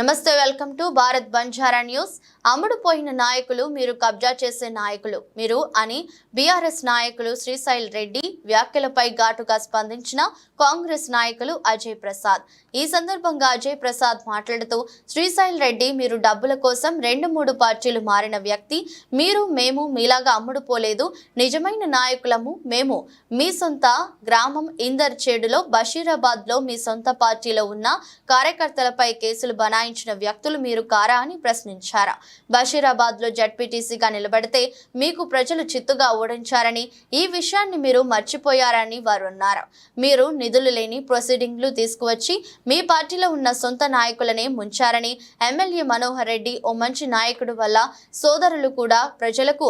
నమస్తే, welcome to Bharat Banjara news. అమ్ముడుపోయిన నాయకులు మీరు, కబ్జా చేసే నాయకులు మీరు అని బీఆర్ఎస్ నాయకులు శ్రీశైల్ రెడ్డి వ్యాఖ్యలపై ఘాటుగా స్పందించిన కాంగ్రెస్ నాయకులు అజయ్ ప్రసాద్. ఈ సందర్భంగా అజయ్ ప్రసాద్ మాట్లాడుతూ, శ్రీశైల్ రెడ్డి మీరు డబ్బుల కోసం 2-3 పార్టీలు మారిన వ్యక్తి. మీరు మేము మీలాగా అమ్ముడుపోలేదు. నిజమైన నాయకులము మేము. మీ సొంత గ్రామం ఇందర్ చేడులో బషీరాబాద్ లో మీ సొంత పార్టీలో ఉన్న కార్యకర్తలపై కేసులు బనాయించిన వ్యక్తులు మీరు కారా అని ప్రశ్నించారు. బషీరాబాద్ లో జడ్పీటీసీగా నిలబడితే మీకు ప్రజలు చిత్తుగా ఓడించారని, ఈ విషయాన్ని మీరు మర్చిపోయారని వారు అన్నారు. మీరు నిధులు లేని ప్రొసీడింగ్లు తీసుకువచ్చి మీ పార్టీలో ఉన్న సొంత నాయకులనే ముంచారని, ఎమ్మెల్యే మనోహర్ రెడ్డి ఓ మంచి నాయకుడు వల్ల సోదరులు కూడా ప్రజలకు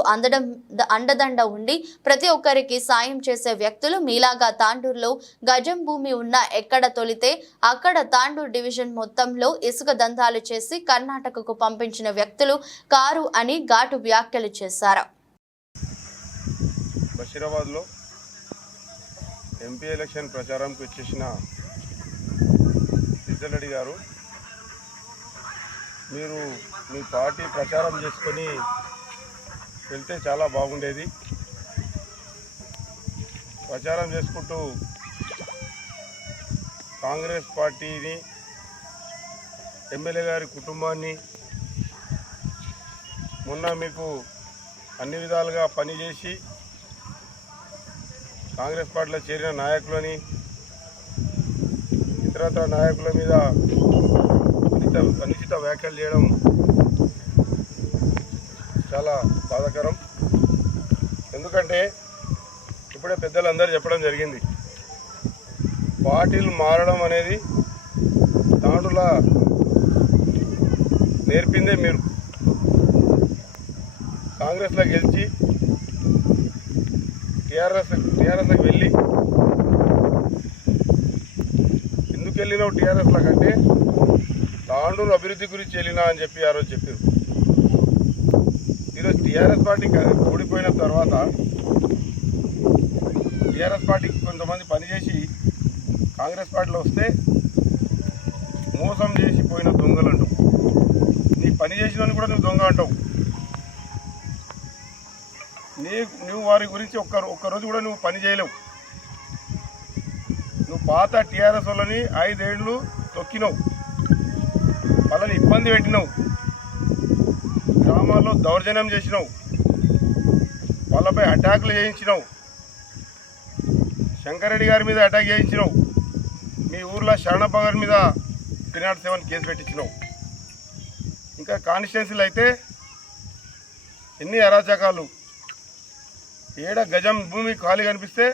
అండదండ ఉండి ప్రతి ఒక్కరికి సాయం చేసే వ్యక్తులు మీలాగా తాండూరులో గజం భూమి ఉన్న ఎక్కడ తొలితే అక్కడ తాండూరు డివిజన్ మొత్తంలో ఇసుక దందాలు చేసి కర్ణాటకకు పంపించిన వ్యక్తులు కారు అని ఘాటు వ్యాఖ్యలు చేశారు. బషీరాబాద్లో ఎంపీ ఎలక్షన్ ప్రచారంకి వచ్చేసిన శ్రీశైల్ రెడ్డి గారు, మీరు మీ పార్టీ ప్రచారం చేసుకొని వెళ్తే చాలా బాగుండేది. ప్రచారం చేసుకుంటూ కాంగ్రెస్ పార్టీని, ఎమ్మెల్యే గారి కుటుంబాన్ని, మొన్న మీకు అన్ని విధాలుగా పనిచేసి కాంగ్రెస్ పార్టీలో చేరిన నాయకులని, ఇతరత్ర నాయకుల మీద అనుచిత వ్యాఖ్యలు చేయడం చాలా బాధాకరం. ఎందుకంటే ఇప్పుడే పెద్దలందరూ చెప్పడం జరిగింది, పార్టీలు మారడం అనేది తాండూరులో నేర్పిందే మీరు. కాంగ్రెస్లో గెలిచి టీఆర్ఎస్కి వెళ్ళి, ఎందుకు వెళ్ళినావు టీఆర్ఎస్లో కంటే తాండూరు అభివృద్ధి గురించి వెళ్ళినా అని చెప్పి ఆ రోజు చెప్పారు. ఈరోజు టీఆర్ఎస్ పార్టీ ఓడిపోయిన తర్వాత టీఆర్ఎస్ పార్టీకి కొంతమంది పనిచేసి కాంగ్రెస్ పార్టీలో వస్తే మోసం చేసి పోయిన దొంగలు అంటావు. నీ పని చేసిన కూడా నువ్వు దొంగ అంటావు. నువ్వు వారి గురించి ఒక్కరోజు కూడా నువ్వు పని చేయలేవు. నువ్వు పాత టీఆర్ఎస్ వాళ్ళని 5 ఏళ్ళు తొక్కినావు, వాళ్ళని ఇబ్బంది పెట్టినావు, గ్రామాల్లో దౌర్జన్యం చేసినావు, వాళ్ళపై అటాకులు చేయించినావు, శంకరెడ్డి గారి మీద అటాక్ చేయించినావు, మీ ఊర్లో శరణప్ప గారి మీద 307 కేసు పెట్టించినావు. ఇంకా కాన్స్టిట్యున్సీలు అయితే ఎన్ని అరాచకాలు. ఏడ గజం భూమి ఖాళీ కనిపిస్తే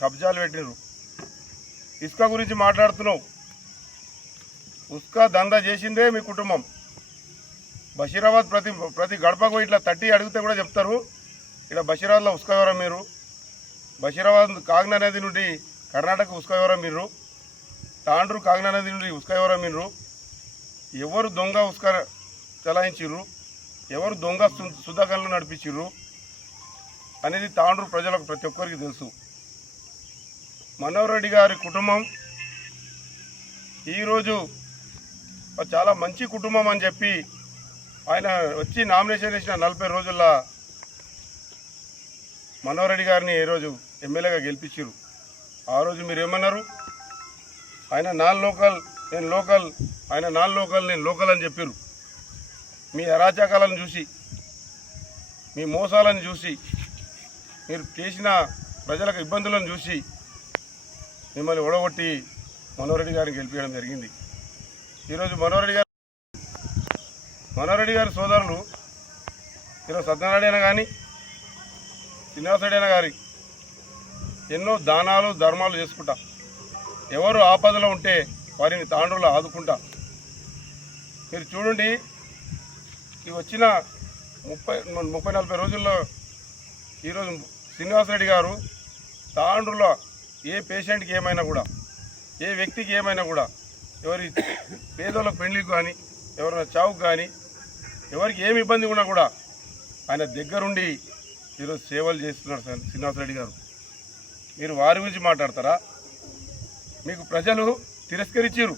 కబ్జాలు పెట్టినారు. ఇసుక గురించి మాట్లాడుతున్నావు. ఇసుక దందా చేసిందే మీ కుటుంబం. బషీరాబాద్ ప్రతి గడపకు ఇట్లా తట్టి అడిగితే కూడా చెప్తారు, ఇక్కడ బషీరాబాద్లో ఉసుక ఎవరం మీరు, బషీరాబాద్ కాగ్నా నది నుండి కర్ణాటక ఉసుక ఎవరం మీరు, తాండూరు కాగ్నా నది నుండి ఉసుక ఎవరం మీరు, ఎవరు దొంగ ఉసుక చలాయించిర్రు, ఎవరు దొంగ సుధాకర్లు నడిపించిర్రు అనేది తాండూరు ప్రజలకు ప్రతి ఒక్కరికి తెలుసు. మనోహర్ రెడ్డి గారి కుటుంబం ఈరోజు చాలా మంచి కుటుంబం అని చెప్పి ఆయన వచ్చి నామినేషన్ వేసిన 40 రోజుల్లో మనోహర్ రెడ్డి గారిని ఈరోజు ఎమ్మెల్యేగా గెలిపించారు. ఆ రోజు మీరు ఏమన్నారు, ఆయన నాన్ లోకల్ నేను లోకల్, ఆయన నాన్ లోకల్ నేను లోకల్ అని చెప్పారు. మీ అరాచకాలను చూసి, మీ మోసాలను చూసి, మీరు చేసిన ప్రజలకు ఇబ్బందులను చూసి మిమ్మల్ని ఓడగొట్టి మనోహర్ రెడ్డి గారిని గెలిపించడం జరిగింది. ఈరోజు మనోహర్ రెడ్డి గారి సోదరులు ఈరోజు సత్యనారాయణ అయినా కానీ శ్రీనివాసరెడ్డి అయినా గారి ఎన్నో దానాలు ధర్మాలు చేసుకుంటా, ఎవరు ఆపదలో ఉంటే వారిని తాండూరులో ఆదుకుంటా. మీరు చూడండి, ఈ వచ్చిన 30-40 రోజుల్లో ఈరోజు శ్రీనివాసరెడ్డి గారు తాండూరులో ఏ పేషెంట్కి ఏమైనా కూడా, ఏ వ్యక్తికి ఏమైనా కూడా, ఎవరి పేదోళ్ళ పెళ్లికి కానీ, ఎవరైనా చావుకు కానీ, ఎవరికి ఏమి ఇబ్బంది ఉన్నా కూడా ఆయన దగ్గరుండి ఈరోజు సేవలు చేస్తున్నారు శ్రీనివాసరెడ్డి గారు. మీరు వారి గురించి మాట్లాడతారా? మీకు ప్రజలు తిరస్కరించారు.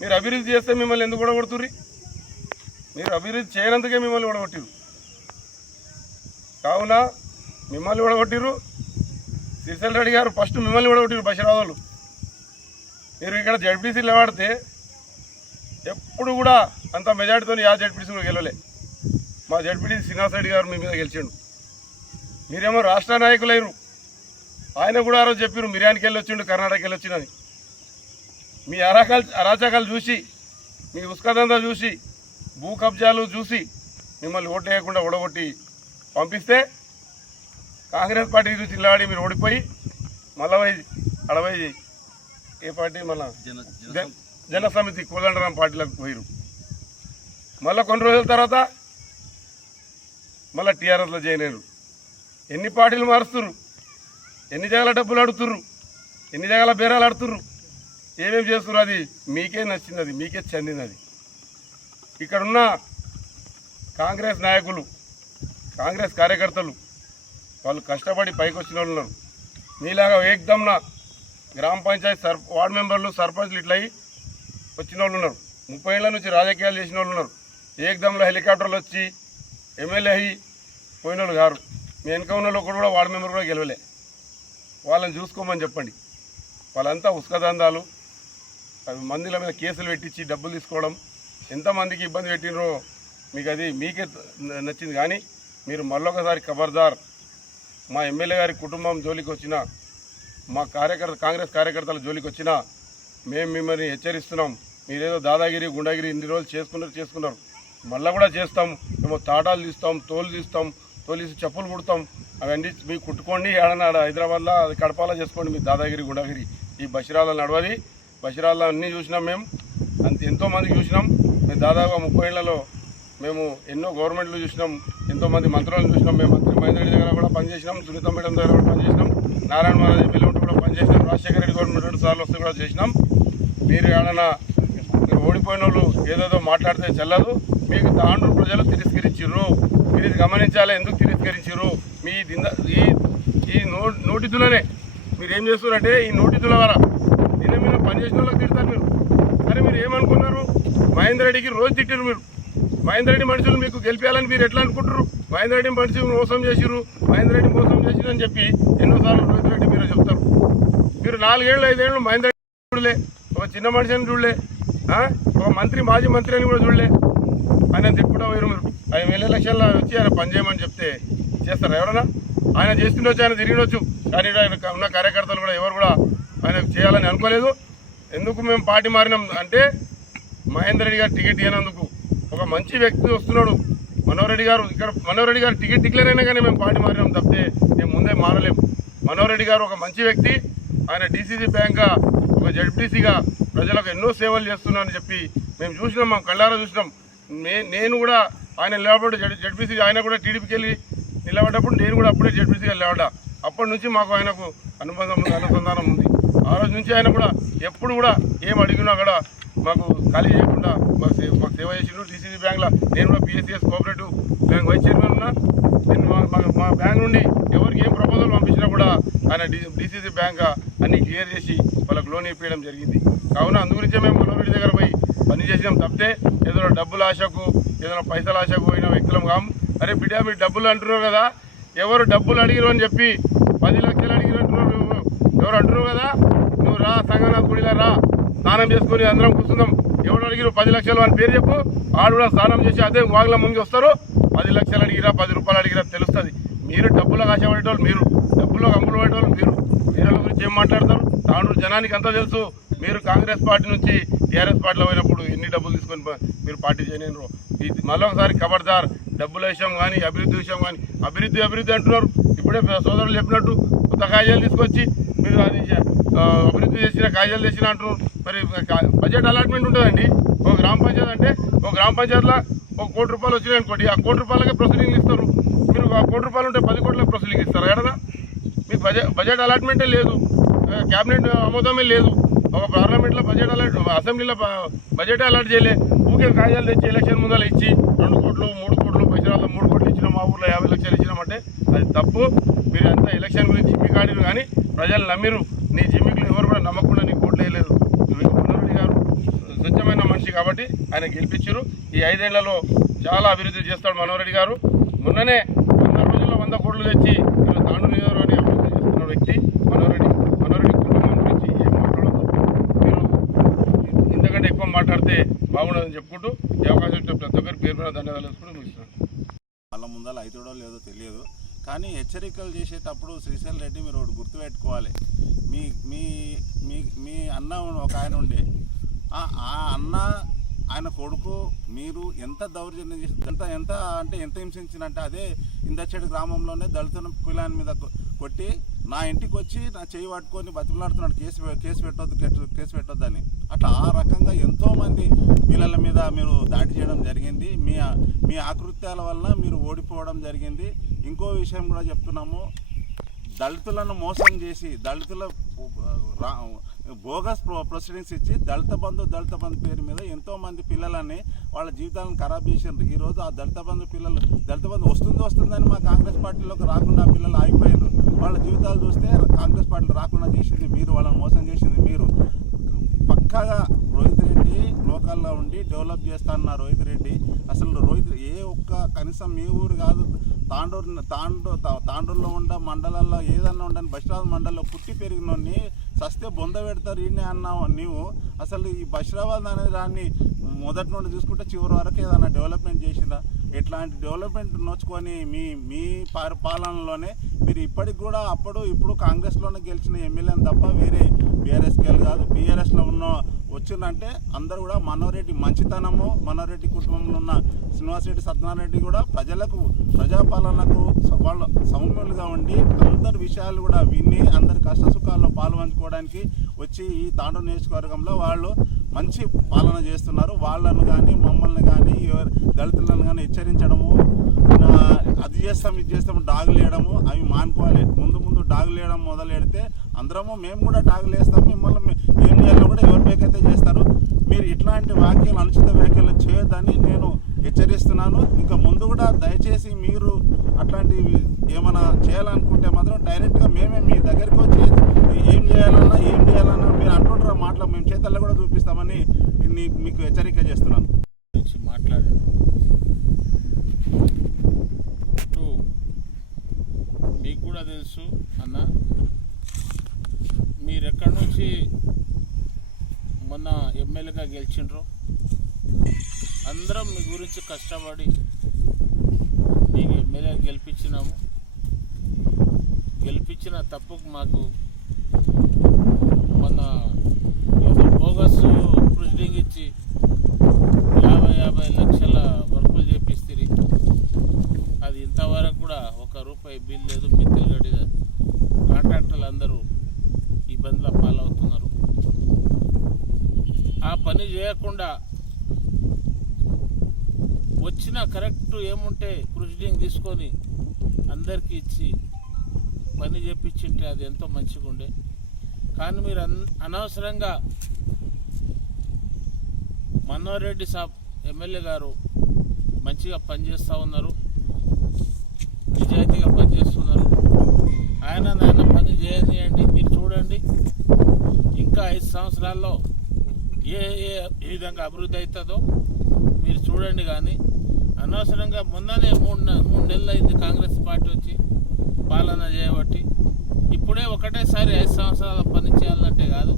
మీరు అభివృద్ధి చేస్తే మిమ్మల్ని ఎందుకు ఓడగొడుతుర్రి? మీరు అభివృద్ధి చేయనందుకే మిమ్మల్ని ఓడగొట్టిరు. కావున మిమ్మల్ని ఓడగొట్టిరు. సిరిసెల్ రెడ్డి గారు ఫస్ట్ మిమ్మల్ని ఓడగొట్టిరు బషీరాబాద్లో. మీరు ఇక్కడ జడ్పీసీ నిలబడితే ఎప్పుడు కూడా అంత మెజార్టీతో జడ్పీసీ కూడా గెలవలే. మా జడ్పీసీ శ్రీనివాస్ రెడ్డి గారు మీ మీద గెలిచిండు. మీరేమో రాష్ట్ర నాయకులైరు. ఆయన కూడా ఆ రోజు చెప్పారు మిర్యానికి వెళ్ళి వచ్చిండు, కర్ణాటకకి వెళ్ళి వచ్చిందని. మీ అరాచకాలు చూసి, మీ ఉస్కదందా చూసి, భూ కబ్జాలు చూసి మిమ్మల్ని ఓటు వేయకుండా ఓడగొట్టి పంపిస్తే కాంగ్రెస్ పార్టీ నుంచి నిలబడి మీరు ఓడిపోయి మళ్ళీ అడవై ఏ పార్టీ మళ్ళా జనసమితి కోదండరాం పార్టీలకు పోయిరు. మళ్ళీ కొన్ని రోజుల తర్వాత మళ్ళీ టీఆర్ఎస్లో జాయిన్ అయ్యారు. ఎన్ని పార్టీలు మారుస్తుర్రు, ఎన్ని జగల డబ్బులు అడుగుతుర్రు, ఎన్ని జగల బేరాలు ఆడుతుర్రు, ఏమేమి చేస్తున్నారు అది మీకే నచ్చింది, అది మీకే చెందింది. అది ఇక్కడున్న కాంగ్రెస్ నాయకులు, కాంగ్రెస్ కార్యకర్తలు వాళ్ళు కష్టపడి పైకి వచ్చిన వాళ్ళు ఉన్నారు. మీలాగా ఏకదమ్న గ్రామ పంచాయతీ వార్డు మెంబర్లు, సర్పంచ్లు ఇట్లా వచ్చిన వాళ్ళు ఉన్నారు. 30 ఏళ్ల నుంచి రాజకీయాలు చేసిన వాళ్ళు ఉన్నారు. ఏకదమ్లో హెలికాప్టర్లు వచ్చి ఎమ్మెల్యే అయ్యి పోయిన వాళ్ళు గారు. మీ వెనక ఉన్న వాళ్ళు కూడా వార్డు మెంబర్ కూడా గెలవలే. వాళ్ళని చూసుకోమని చెప్పండి. వాళ్ళంతా ఉస్కదందాలు, మందిల మీద కేసులు పెట్టించి డబ్బులు తీసుకోవడం, ఎంతమందికి ఇబ్బంది పెట్టినరో మీకు అది మీకే నచ్చింది. కానీ మీరు మళ్ళొకసారి ఖబర్దార్, మా ఎమ్మెల్యే గారి కుటుంబం జోలికి వచ్చినా, మా కాంగ్రెస్ కార్యకర్తల జోలికి వచ్చినా మేము మిమ్మల్ని హెచ్చరిస్తున్నాం. మీరేదో దాదాగిరి గుండాగిరి ఇన్ని రోజులు చేసుకున్నారు, మళ్ళీ కూడా చేస్తాం. మేము తాటాలు తీస్తాం, తోలు తీస్తాం, తోలిసి చెప్పులు కుడతాం. అవన్నీ మీకు కుట్టుకోండి. ఏడన్నా హైదరాబాద్లో అది కడపాలా చేసుకోండి. మీ దాదాగిరి గుండాగిరి ఈ బషీరాల నడవది. బషీరాల్లో అన్నీ చూసినాం మేము, ఎంతోమందికి చూసినాం. మేము దాదాపుగా 30 ఏళ్లలో మేము ఎన్నో గవర్నమెంట్లు చూసినాం, ఎంతోమంది మంత్రులను చూసినాం. మేము మంత్రి మహేందర్ రెడ్డి దగ్గర కూడా పనిచేసినాం, సునీత మేడం దగ్గర కూడా పనిచేసినాం, నారాయణ మహారాజ్ ఎమ్మెల్యే ఉంటే కూడా పనిచేసినాం, రాజశేఖర రెడ్డి గవర్నమెంట్ 2 సార్లు వస్తే కూడా చేసినాం. మీరు ఏడన్నా మీరు ఓడిపోయిన వాళ్ళు ఏదేదో మాట్లాడితే చెల్లదు. మీకు తాండ్రు ప్రజలు తిరస్కరించారు. మీరు ఇది గమనించాలి. ఎందుకు తిరస్కరించారు? మీ ఈ నోటితులనే మీరు ఏం చేస్తున్నారంటే, ఈ నోటితుల ద్వారా దీని మీద పనిచేసిన వాళ్ళకి తిడతారు మీరు. కానీ మీరు ఏమనుకున్నారు? మహేందర్ రెడ్డికి రోజు తిట్టారు మీరు. మహేందర్ రెడ్డి మనుషులు మీకు గెలిపించాలని మీరు ఎట్లా అనుకుంటారు? మహేందర్ రెడ్డి మనుషులు మోసం చేసిరు, మహేందర్ రెడ్డి మోసం చేసిరు అని చెప్పి ఎన్నోసార్లు రోహిత్ రెడ్డి మీరు చెప్తారు. మీరు 4 ఏళ్ళు 5 ఏళ్ళు మహేందర్ రెడ్డి చూడలే, ఒక చిన్న మనిషి అని చూడలే, ఒక మంత్రి మాజీ మంత్రి అని కూడా చూడలే. ఆయన తిప్పుడా పోయారు మీరు. ఆయన ఎలక్షన్లో వచ్చి ఆయన పనిచేయమని చెప్తే చేస్తారా ఎవరన్నా? ఆయన చేస్తుండొచ్చు, ఆయన తిరిగినొచ్చు. కానీ ఆయన ఉన్న కార్యకర్తలు కూడా ఎవరు కూడా ఆయన చేయాలని అనుకోలేదు. ఎందుకు మేము పార్టీ మారినాం అంటే, మహేందర్ రెడ్డి గారు టికెట్ ఇవ్వనందుకు. ఒక మంచి వ్యక్తి వస్తున్నాడు మనోహర్ రెడ్డి గారు. ఇక్కడ మనోహర్ రెడ్డి గారు టికెట్ డిక్లేర్ అయినా కానీ మేము పార్టీ మారినాం తప్పితే మేము ముందే మారలేము. మనోహర్ రెడ్డి గారు ఒక మంచి వ్యక్తి. ఆయన డీసీసీ బ్యాంక్గా, ఒక జడ్పీసీగా ప్రజలకు ఎన్నో సేవలు చేస్తున్నారని చెప్పి మేము చూసినాం, మేము కళ్ళారా చూసినాం. నేను కూడా ఆయన నిలబడి జడ్పీసీ, ఆయన కూడా టీడీపీకి వెళ్ళి నిలబడ్డప్పుడు నేను కూడా అప్పుడే జడ్పీసీగా నిలబడ్డా. అప్పటి నుంచి మాకు ఆయనకు అనుసంధానం ఉంది. ఆ రోజు నుంచి ఆయన కూడా ఎప్పుడు కూడా ఏం అడిగినా కూడా మాకు ఖాళీ చేయకుండా మాకు సేవ చేసిండ్రు. డీసీసీ బ్యాంక్లో నేను కూడా PSCS cooperative bank vice chairman ఉన్నా. నేను మా బ్యాంక్ నుండి ఎవరికి ఏం ప్రపోజల్ పంపించినా కూడా ఆయన డీసీసీ బ్యాంక్ అన్ని క్లియర్ చేసి వాళ్ళకు లోన్ ఇప్పించడం జరిగింది. కావున అందుగురించే మేము మనోరెడ్డి దగ్గర పోయి పని చేసినాం తప్పితే ఏదైనా డబ్బుల ఆశకు, ఏదైనా పైసల ఆశకు పోయిన వ్యక్తులం కాము. అరే బిడ్డ మీరు డబ్బులు అంటున్నారు కదా, ఎవరు డబ్బులు అడిగిరు అని చెప్పి 10 లక్షలు అడిగినట్టున్నారు ఎవరు అంటున్నారు కదా, నువ్వు రా సంగనాథ్ గుడిలో రా, స్నానం చేసుకుని అందరం కూర్చుందాం. ఎవరు అడిగిరు 10 లక్షలు అని పేరు చెప్పు, ఆడు కూడా స్నానం చేసి అదే వాగుల ముందు వస్తారు. 10 లక్షలు అడిగిరా, 10 రూపాయలు అడిగిరా తెలుస్తుంది. మీరు డబ్బులకు ఆశ పడేటోళ్ళు, మీరు డబ్బుల్లో అమ్ములు పడేటోళ్ళు, మీరు వేరే గురించి ఏం మాట్లాడతారు? తాను జనానికి అంతా తెలుసు. మీరు కాంగ్రెస్ పార్టీ నుంచి టీఆర్ఎస్ పార్టీలో పోయినప్పుడు ఎన్ని డబ్బులు తీసుకొని మీరు పార్టీ చేయలేరు. ఇది మళ్ళొకసారి ఖబర్దార్. డబ్బుల విషయం కానీ, అభివృద్ధి విషయం కానీ, అభివృద్ధి అంటున్నారు. ఇప్పుడే సోదరులు చెప్పినట్టు కొత్త కాగితాలు తీసుకొచ్చి మీరు అది అభివృద్ధి చేసిన కాగితాలు చేసిన అంటున్నారు. మరి బడ్జెట్ అలాట్మెంట్ ఉంటుందండి. ఒక గ్రామ పంచాయతీ అంటే, ఒక గ్రామ పంచాయతీలో 1 కోటి రూపాయలు వచ్చినాయి అనుకోండి, ఆ 1 కోటి రూపాయలకే ప్రొసీడింగ్ ఇస్తారు. మీరు ఆ 1 కోటి రూపాయలు ఉంటే 10 కోట్లకు ప్రొసీడింగ్ ఇస్తారు కదా. మీకు బడ్జెట్ అలాట్మెంటే లేదు, క్యాబినెట్ ఆమోదమే లేదు. ఒక పార్లమెంట్లో బడ్జెట్ అలాట్, అసెంబ్లీలో బడ్జెట్ అలాట్ చేయలే. ఊకే కాగితాలు తెచ్చి ఎలక్షన్ ముందర ఇచ్చి 2 కోట్లు 3 కోట్లు బైసరాల్లో 3 కోట్లు ఇచ్చినాం, మా ఊర్లో 50 లక్షలు ఇచ్చినామంటే అది తప్పు. మీరు అంతా ఎలక్షన్ గురించి జిమ్మికి ఆడిరు కానీ ప్రజలు నమ్మిరు. నీ జిమ్మికులు ఎవరు కూడా నమ్మకుండా నీ కోట్లు వేయలేదు. మనోరెడ్డి గారు స్వచ్ఛమైన మనిషి కాబట్టి ఆయన గెలిపించారు. ఈ 5 ఏళ్లలో చాలా అభివృద్ధి చేస్తాడు మనోహర్ రెడ్డి గారు. మొన్ననే 100 రోజుల్లో 100 కోట్లు తెచ్చి తాండూరు నియోజకవర్గాన్ని అభివృద్ధి చేస్తున్న వ్యక్తి మనోహర్ రెడ్డి. మనోహర్ రెడ్డి కుటుంబం గురించి ఏం మాట్లాడదు, మీరు ఇంతకంటే ఎక్కువ మాట్లాడితే బాగుండదని చెప్పుకుంటూ ఈ అవకాశం ఇచ్చిన ప్రతి ఒక్కరి పేరు మీద ధన్యవాదాలు తెలుసుకుంటూ ముగిస్తున్నాను. వాళ్ళ ముందర అవుతాడో లేదో తెలియదు, కానీ హెచ్చరికలు చేసేటప్పుడు శ్రీశైల్ రెడ్డి మీరు ఒకటి గుర్తుపెట్టుకోవాలి. మీ మీ మీ మీ అన్న ఒక ఆయన ఉండే, ఆ అన్న ఆయన కొడుకు మీరు ఎంత దౌర్జన్యం చేసి ఎంత హింసించినంటే అదే ఇందచెడు గ్రామంలోనే దళిత పిల్లాని మీద కొట్టి నా ఇంటికి వచ్చి నా చేయి పట్టుకొని బతిమలాడుతున్నాడు, కేసు పెట్టొద్దని. అట్లా ఆ రకంగా ఎంతోమంది పిల్లల మీద మీరు దాడి చేయడం జరిగింది. మీ ఆకృత్యాల వలన మీరు ఓడిపోవడం జరిగింది. ఇంకో విషయం కూడా చెప్తున్నాము, దళితులను మోసం చేసి దళితుల బోగస్ ప్రొసీడింగ్స్ ఇచ్చి దళిత బంధు పేరు మీద ఎంతోమంది పిల్లలని వాళ్ళ జీవితాలను ఖరాబ్ చేసిండ్రు. ఈరోజు ఆ దళిత బంధు వస్తుందని మా కాంగ్రెస్ పార్టీలోకి రాకుండా ఆ పిల్లలు ఆగిపోయారు. వాళ్ళ జీవితాలు చూస్తే కాంగ్రెస్ పార్టీలో రాకుండా చేసింది మీరు, వాళ్ళని మోసం చేసింది మీరు. పక్కాగా రోహిత్ రెడ్డి లోకల్లో ఉండి డెవలప్ చేస్తానన్న రోహిత్ రెడ్డి అసలు ఏ ఒక్క కనీసం మీ ఊరు కాదు, తాండూరులో ఉండ మండలాల్లో ఏదన్నా ఉండని బషీరాబాద్ మండలంలో పుట్టి పెరిగినోని సస్తే బొంద పెడతారు ఈయన అన్నావు నీవు. అసలు ఈ బషీరాబాద్ అనేది దాన్ని మొదటి నుండి చూసుకుంటే చివరి వరకు ఏదైనా డెవలప్మెంట్ చేసిందా? ఇట్లాంటి డెవలప్మెంట్ నోచుకొని మీ పాలనలోనే మీరు ఇప్పటికి కూడా ఇప్పుడు కాంగ్రెస్లోనే గెలిచిన ఎమ్మెల్యేని తప్ప వేరే బీఆర్ఎస్కి కాదు. బీఆర్ఎస్లో వచ్చిందంటే అందరూ కూడా మనోహర్ రెడ్డి మంచితనము, మనోహర్ రెడ్డి కుటుంబంలో ఉన్న శ్రీనివాసరెడ్డి సత్యనారాయణ రెడ్డి కూడా ప్రజాపాలనకు వాళ్ళు సౌమ్యులుగా ఉండి అందరి విషయాలు కూడా విని అందరి కష్టసుఖాల్లో పాల్పంచుకోవడానికి వచ్చి ఈ తాండూరు నియోజకవర్గంలో వాళ్ళు మంచి పాలన చేస్తున్నారు. వాళ్ళను కానీ మమ్మల్ని కానీ దళితులను కానీ హెచ్చరించడము, అది చేస్తాం ఇది చేస్తాం డాగులు వేయడము అవి మానుకోవాలి. ముందు డాగులు వేయడం మొదలు పెడితే అందరము మేము కూడా డాగులు వేస్తాం, మిమ్మల్ని ఏం చేయాలో కూడా ఎవరి పేకైతే చేస్తారు. మీరు ఇట్లాంటి అనుచిత వ్యాఖ్యలు చేయొద్దని నేను హెచ్చరిస్తున్నాను. ఇంకా ముందు కూడా దయచేసి మీరు అట్లాంటివి ఏమైనా చేయాలనుకుంటే మాత్రం డైరెక్ట్గా మేమే మీ దగ్గరికి వచ్చి ఏం చేయాలన్నా మీరు అంటుంటారు మాటలు మేము చేతల్లో కూడా చూపిస్తామని మీకు హెచ్చరిక చేస్తున్నాను. మాట్లాడాను మీకు కూడా తెలుసు అన్న, మీరు ఎక్కడి నుంచి మొన్న ఎమ్మెల్యేగా గెలిచిండ్రు, అందరం మీ గురించి కష్టపడి మీకు ఎమ్మెల్యే గెలిపించినాము. గెలిపించిన తప్పుకు మాకు మొన్న బోగస్ ప్రొసీడింగ్ ఇచ్చి 50 లక్షల వర్కులు చేపిస్తుంది. అది ఇంతవరకు కూడా ₹1 బిల్ లేదు. మిత్తిల్ కాంట్రాక్టర్లు అందరూ ఇబ్బందుల పాలవుతున్నారు. ఆ పని చేయకుండా వచ్చిన కరెక్ట్ ఏముంటే ప్రొసీడింగ్ తీసుకొని అందరికీ ఇచ్చి పని చేపించింటే అది ఎంతో మంచిగా ఉండే. కానీ మీరు అనవసరంగా మనోహర్ రెడ్డి సాబ్ ఎమ్మెల్యే గారు మంచిగా పనిచేస్తూ ఉన్నారు, నిజాయితీగా పనిచేస్తున్నారు. ఆయన పని చేయనియండి. మీరు చూడండి ఇంకా 5 సంవత్సరాల్లో ఏ విధంగా అభివృద్ధి అవుతుందో మీరు చూడండి. కానీ అనవసరంగా మొన్ననే 3 నెలలు అయింది కాంగ్రెస్ పార్టీ వచ్చి పాలన చేయబట్టి. ఇప్పుడే ఒకటేసారి 5 సంవత్సరాల పని చేయాలంటే కాదు.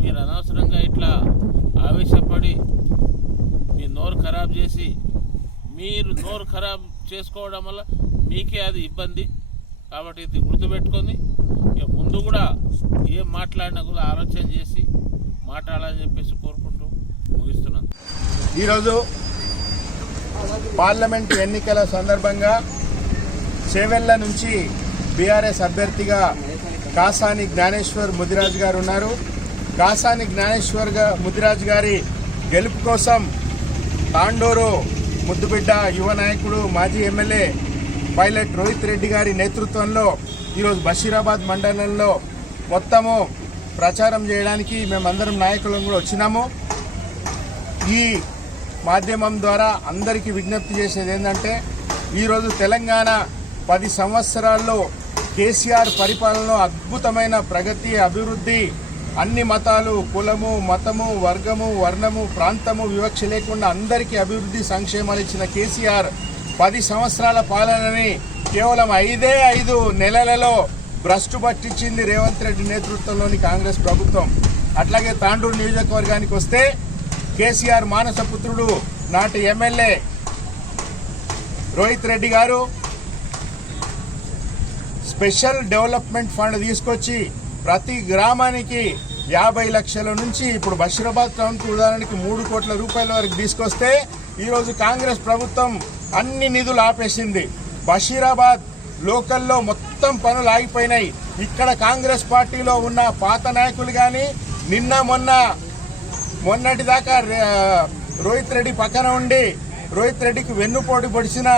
మీరు అనవసరంగా ఇట్లా ఆవేశపడి మీ నోరు ఖరాబ్ చేసి మీరు నోరు ఖరాబ్ చేసుకోవడం వల్ల మీకే అది ఇబ్బంది. కాబట్టి ఇది గుర్తుపెట్టుకొని ఇక ముందు కూడా ఏం మాట్లాడినా కూడా ఆలోచన చేసి మాట్లాడాలని చెప్పేసి కోరుకుంటూ ముగిస్తున్నాను. ఈరోజు పార్లమెంటు ఎన్నికల సందర్భంగా చేవెళ్ల నుంచి బీఆర్ఎస్ అభ్యర్థిగా కాసాని జ్ఞానేశ్వర్ ముదిరాజ్ గారు ఉన్నారు. కాసాని జ్ఞానేశ్వర్ ముదిరాజ్ గారి గెలుపు కోసం తాండూరు ముద్దుబిడ్డ యువ నాయకుడు మాజీ ఎమ్మెల్యే పైలట్ రోహిత్ రెడ్డి గారి నేతృత్వంలో ఈరోజు బషీరాబాద్ మండలంలో మొత్తము ప్రచారం చేయడానికి మేమందరం నాయకులం కూడా వచ్చినాము. ఈ మాధ్యమం ద్వారా అందరికీ విజ్ఞప్తి చేసేది ఏంటంటే, ఈరోజు తెలంగాణ 10 సంవత్సరాల్లో కేసీఆర్ పరిపాలనలో అద్భుతమైన ప్రగతి, అభివృద్ధి అన్ని మతాలు, కులము, మతము, వర్గము, వర్ణము, ప్రాంతము వివక్ష లేకుండా అందరికీ అభివృద్ధి సంక్షేమాలు ఇచ్చిన కేసీఆర్ 10 సంవత్సరాల పాలనని కేవలం 5 నెలలలో భ్రష్టు పట్టించింది రేవంత్ రెడ్డి నేతృత్వంలోని కాంగ్రెస్ ప్రభుత్వం. అట్లాగే తాండూరు నియోజకవర్గానికి వస్తే కేసీఆర్ మానసపుత్రుడు నాటి ఎమ్మెల్యే రోహిత్ రెడ్డి గారు స్పెషల్ డెవలప్మెంట్ ఫండ్ తీసుకొచ్చి ప్రతి గ్రామానికి 50 లక్షల నుంచి ఇప్పుడు బషీరాబాద్ టౌన్కి ఉదాహరణకి 3 కోట్ల రూపాయల వరకు తీసుకొస్తే ఈరోజు కాంగ్రెస్ ప్రభుత్వం అన్ని నిధులు ఆపేసింది. బషీరాబాద్ లోకల్లో మొత్తం పనులు ఆగిపోయినాయి. ఇక్కడ కాంగ్రెస్ పార్టీలో ఉన్న పాత నాయకులు కానీ మొన్నటి దాకా రోహిత్ రెడ్డి పక్కన ఉండి రోహిత్ రెడ్డికి వెన్నుపోటు పొడిచిన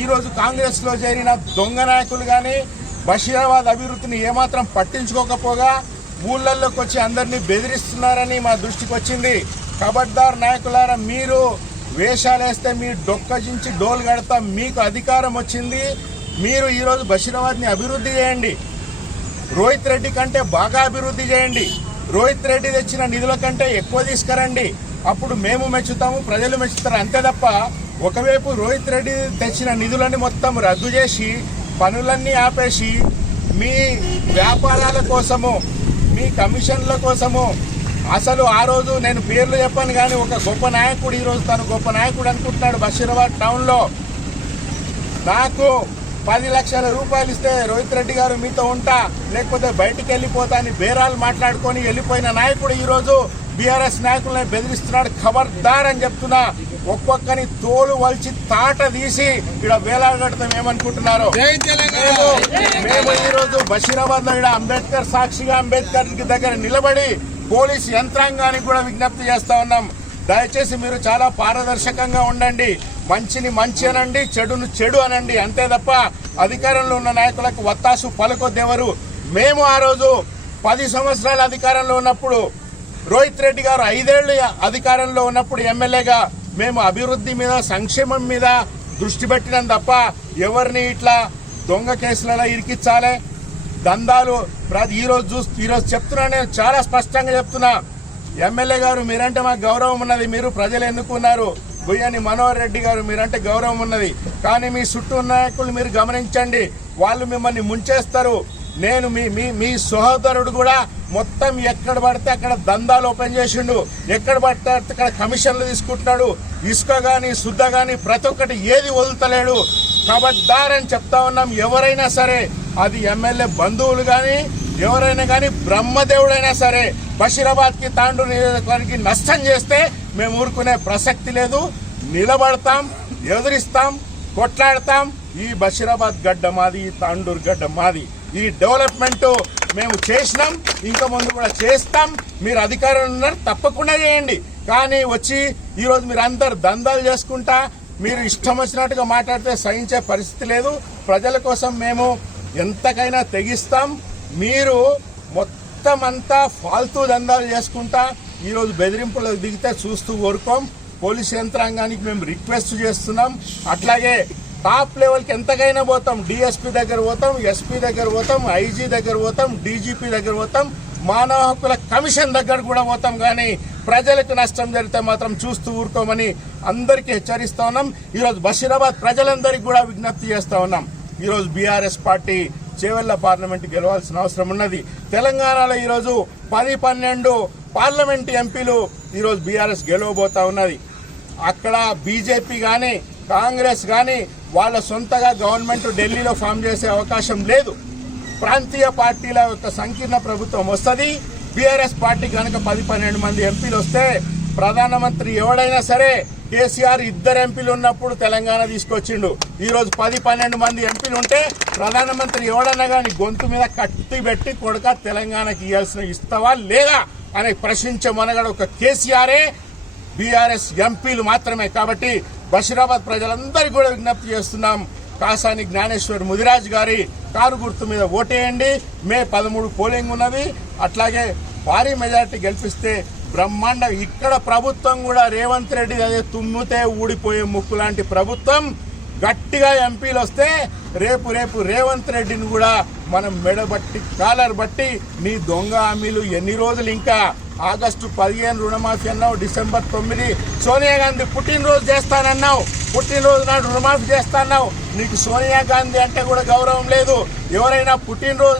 ఈరోజు కాంగ్రెస్లో చేరిన దొంగ నాయకులు కానీ బషీరాబాద్ అభివృద్ధిని ఏమాత్రం పట్టించుకోకపోగా ఊళ్ళల్లోకి వచ్చి అందరినీ బెదిరిస్తున్నారని మా దృష్టికి వచ్చింది. ఖబర్దార్ నాయకులారా, మీరు వేషాలేస్తే మీ డొక్కజించి డోలు కడతాం. మీకు అధికారం వచ్చింది, మీరు ఈరోజు బషీరాబాద్ని అభివృద్ధి చేయండి. రోహిత్ రెడ్డి కంటే బాగా అభివృద్ధి చేయండి. రోహిత్ రెడ్డి తెచ్చిన నిధుల కంటే ఎక్కువ తీసుకురండి. అప్పుడు మేము మెచ్చుతాము, ప్రజలు మెచ్చుతారు. అంతే తప్ప ఒకవైపు రోహిత్ రెడ్డి తెచ్చిన నిధులని మొత్తం రద్దు చేసి పనులన్నీ ఆపేసి మీ వ్యాపారాల కోసము, మీ కమిషన్ల కోసము, అసలు ఆ రోజు నేను పేర్లు చెప్పాను కానీ ఒక గొప్ప నాయకుడు ఈరోజు తను గొప్ప నాయకుడు అనుకుంటున్నాడు. బషీరాబాద్ టౌన్లో నాకు 10 లక్షల రూపాయలు ఇస్తే రోహిత్ రెడ్డి గారు మీతో ఉంటా, లేకపోతే బయటికి వెళ్ళిపోతా అని బేరాలు మాట్లాడుకొని వెళ్ళిపోయిన నాయకుడు ఈరోజు బీఆర్ఎస్ నాయకులను బెదిరిస్తున్నాడు. ఖబర్దార్ అని చెప్తున్నా. ఒక్కొక్కని తోలు వలిచి తాట తీసి ఇక్కడ వేలాడగడతాం ఏమనుకుంటున్నారు. మేము ఈరోజు బషీరాబాద్ లో ఇక్కడ అంబేద్కర్ సాక్షిగా అంబేద్కర్ దగ్గర నిలబడి పోలీస్ యంత్రాంగానికి కూడా విజ్ఞప్తి చేస్తా ఉన్నాం. దయచేసి మీరు చాలా పారదర్శకంగా ఉండండి. మంచిని మంచి అనండి, చెడును చెడు అనండి. అంతే తప్ప అధికారంలో ఉన్న నాయకులకు వత్తాసు పలుకొద్దెవరు. మేము ఆ రోజు 10 సంవత్సరాల అధికారంలో ఉన్నప్పుడు, రోహిత్ రెడ్డి గారు 5 ఏళ్లు అధికారంలో ఉన్నప్పుడు ఎమ్మెల్యేగా మేము అభివృద్ధి మీద, సంక్షేమం మీద దృష్టి పెట్టినాం తప్ప ఎవరిని ఇట్లా దొంగ కేసులలో ఇరికించాలి, దందాలు ఈరోజు చెప్తున్నా. నేను చాలా స్పష్టంగా చెప్తున్నా. ఎమ్మెల్యే గారు మీరంటే మాకు గౌరవం ఉన్నది, మీరు ప్రజలు ఎన్నుకున్నారు. బుయ్యాని మనోహర్ రెడ్డి గారు మీరంటే గౌరవం ఉన్నది. కానీ మీ చుట్టూ నాయకులు మీరు గమనించండి, వాళ్ళు మిమ్మల్ని ముంచేస్తారు. నేను మీ సహోదరుడు కూడా మొత్తం ఎక్కడ పడితే అక్కడ దందాలు ఓపెన్ చేసిండు, ఎక్కడ పడితే అక్కడ కమిషన్లు తీసుకుంటున్నాడు. ఇసుక కానీ శుద్ధ కానీ ప్రతి ఒక్కటి ఏది వదులుతలేడు. ఖబర్దార్ అని చెప్తా ఉన్నాం. ఎవరైనా సరే, అది ఎమ్మెల్యే బంధువులు కానీ ఎవరైనా కానీ, బ్రహ్మదేవుడైనా సరే బషీరాబాద్కి తాండూరు నియోజకవర్గానికి నష్టం చేస్తే మేము ఊరుకునే ప్రసక్తి లేదు. నిలబడతాం, ఎదురిస్తాం, కొట్లాడతాం. ఈ బషీరాబాద్ గడ్డ మాది, ఈ తాండూరు గడ్డ మాది. ఈ డెవలప్మెంట్ మేము చేసినాం, ఇంకా ముందు కూడా చేస్తాం. మీరు అధికారంలో ఉన్నారు, తప్పకుండా చేయండి. కానీ వచ్చి ఈరోజు మీరు అందరు దందాలు చేసుకుంటా మీరు ఇష్టం వచ్చినట్టుగా మాట్లాడితే సహించే పరిస్థితి లేదు. ప్రజల కోసం మేము ఎంతకైనా తెగిస్తాం. మీరు మొత్తం అంతా ఫాల్తూ దందాలు చేసుకుంటా ఈరోజు బెదిరింపులకు దిగితే చూస్తూ ఊరుకోం. పోలీస్ యంత్రాంగానికి మేము రిక్వెస్ట్ చేస్తున్నాం. అట్లాగే టాప్ లెవెల్కి ఎంతకైనా పోతాం. డిఎస్పీ దగ్గర పోతాం, ఎస్పీ దగ్గర పోతాం, ఐజీ దగ్గర పోతాం, డీజీపీ దగ్గర పోతాం, మానవ హక్కుల కమిషన్ దగ్గర కూడా పోతాం. కానీ ప్రజలకు నష్టం జరిగితే మాత్రం చూస్తూ ఊరుకోమని అందరికీ హెచ్చరిస్తా ఉన్నాం. ఈరోజు బషీరాబాద్ ప్రజలందరికీ కూడా విజ్ఞప్తి చేస్తా ఉన్నాం. ఈరోజు బీఆర్ఎస్ పార్టీ చేవెళ్ల పార్లమెంట్ గెలవాల్సిన అవసరం ఉన్నది. తెలంగాణలో ఈరోజు 10-12 పార్లమెంట్ ఎంపీలు ఈరోజు బీఆర్ఎస్ గెలవబోతా ఉన్నది. అక్కడ బీజేపీ కానీ కాంగ్రెస్ కానీ వాళ్ళ సొంతగా గవర్నమెంట్ ఢిల్లీలో ఫామ్ చేసే అవకాశం లేదు. ప్రాంతీయ పార్టీల యొక్క సంకీర్ణ ప్రభుత్వం వస్తుంది. బీఆర్ఎస్ పార్టీ కనుక 10-12 మంది ఎంపీలు వస్తే ప్రధానమంత్రి ఎవడైనా సరే, కేసీఆర్ 2 ఎంపీలు ఉన్నప్పుడు తెలంగాణ తీసుకొచ్చిండు. ఈరోజు 10-12 మంది ఎంపీలు ఉంటే ప్రధానమంత్రి ఎవడన్నా కానీ గొంతు మీద కత్తి పెట్టి కొడుక తెలంగాణకి ఇవ్వాల్సిన ఇస్తావా లేదా అని ప్రశ్నించే మనగడ ఒక కేసీఆరే, బీఆర్ఎస్ ఎంపీలు మాత్రమే. కాబట్టి బషీరాబాద్ ప్రజలందరికీ కూడా విజ్ఞప్తి చేస్తున్నాం. కాసాని జ్ఞానేశ్వర్ ముదిరాజ్ గారి కారు గుర్తు మీద ఓటేయండి. మే 13 పోలింగ్ ఉన్నది. అట్లాగే భారీ మెజారిటీ గెలిపిస్తే బ్రహ్మాండ. ఇక్కడ ప్రభుత్వం కూడా రేవంత్ రెడ్డి అదే తుమ్మితే ఊడిపోయే ముక్కు లాంటి ప్రభుత్వం. గట్టిగా ఎంపీలు వస్తే రేపు రేవంత్ రెడ్డిని కూడా మనం మెడబట్టి కాలర్ బట్టి నీ దొంగ హామీలు ఎన్ని రోజులు ఇంకా ఆగస్టు 15 రుణమాఫీ అన్నావు, డిసెంబర్ 9 సోనియా గాంధీ పుట్టినరోజు చేస్తానన్నావు, పుట్టినరోజు నాడు రుణమాఫీ చేస్తాన్నావు. నీకు సోనియా గాంధీ అంటే కూడా గౌరవం లేదు. ఎవరైనా పుట్టినరోజు